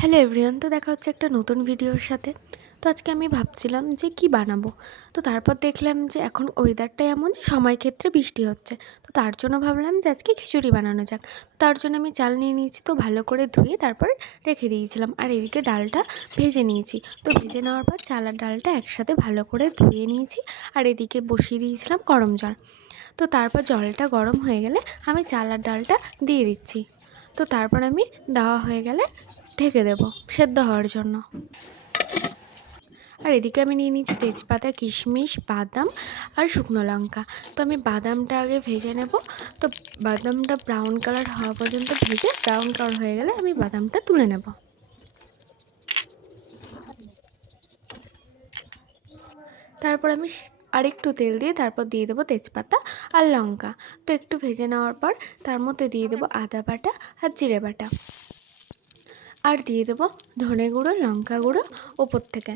Hello everyone, তো দেখা হচ্ছে একটা নতুন ভিডিওর সাথে। তো আজকে আমি ভাবছিলাম যে কি বানাবো। তো তারপর দেখলাম যে এখন ওয়েদারটা এমন যে সময় ক্ষেত্রে বৃষ্টি হচ্ছে। তো তার জন্য ভাবলাম যে আজকে খিচুড়ি বানানো যাক। তো তার জন্য আমি চাল নিয়ে নিয়েছি, তো ভালো করে ধুয়ে তারপর রেখে দিয়েছিলাম। আর এদিকে ডালটা ভেজে নিয়েছি। তো ভেজে নেওয়ার পর চাল আর ডালটা একসাথে ভালো করে ধুয়ে নিয়েছি। আর এদিকে বসিয়ে দিয়েছিলাম গরম জল। তো তারপর জলটা গরম হয়ে গেলে আমি চাল আর ডালটা দিয়ে দিচ্ছি। তো তারপর আমি দেওয়া হয়ে গেলে ঢেকে দেব সেদ্ধ হওয়ার জন্য। আর এদিকে আমি নিয়ে নিয়েছি তেজপাতা, কিশমিশ, বাদাম আর শুকনো লঙ্কা। তো আমি বাদামটা আগে ভেজে নেব। তো বাদামটা ব্রাউন কালার হওয়া পর্যন্ত ভেজে ব্রাউন কালার হয়ে গেলে আমি বাদামটা তুলে নেব। তারপর আমি আরেকটু তেল দিয়ে তারপর দিয়ে দেবো তেজপাতা আর লঙ্কা। তো একটু ভেজে নেওয়ার পর তার মধ্যে দিয়ে দেবো আদা বাটা আর জিরে বাটা, আর দিয়ে দেবো ধনে গুঁড়ো, লঙ্কা গুঁড়ো ওপর থেকে।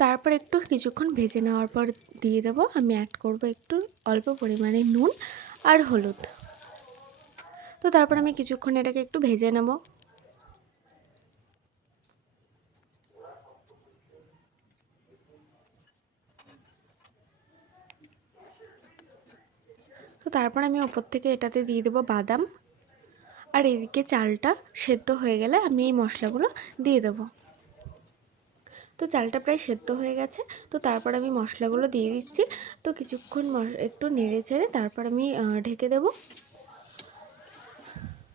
তারপর একটু কিছুক্ষণ ভেজে নেওয়ার পর দিয়ে দেবো, আমি অ্যাড করব একটু অল্প পরিমাণে নুন আর হলুদ। তো তারপর আমি কিছুক্ষণ এটাকে একটু ভেজে নেব। তো তারপর আমি ওপর থেকে এটাতে দিয়ে দেবো বাদাম। আর এদিকে চালটা সেদ্ধ হয়ে গেলে আমি এই মশলাগুলো দিয়ে দেবো। তো চালটা প্রায় সেদ্ধ হয়ে গেছে। তো তারপর আমি মশলাগুলো দিয়ে দিচ্ছি। তো কিছুক্ষণ একটু নেড়ে চেড়ে তারপর আমি ঢেকে দেবো।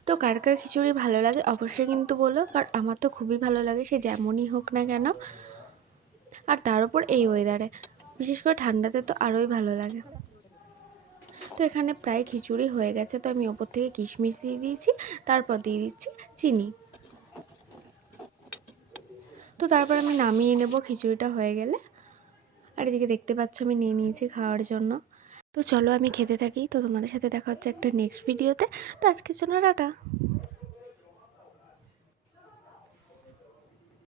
তো কার কার খিচুড়ি ভালো লাগে অবশ্যই কিন্তু বলো, কারণ আমার তো খুবই ভালো লাগে, সে যেমনই হোক না কেন। আর তার উপর এই ওয়েদারে, বিশেষ করে ঠান্ডাতে তো আরোই ভালো লাগে। তো এখানে প্রায় খিচুড়ি হয়ে গেছে। তো আমি ওপর থেকে কিশমিশ দিয়ে দিয়েছি, তারপর দিয়ে দিচ্ছি চিনি। তো তারপর আমি নামিয়ে নেব খিচুড়িটা হয়ে গেলে। আর এদিকে দেখতে পাচ্ছ আমি নিয়ে নিয়েছি খাওয়ার জন্য। তো চলো আমি খেতে থাকি। তো তোমাদের সাথে দেখা হচ্ছে একটা নেক্সট ভিডিওতে। তো আজকের জন্য টাটা।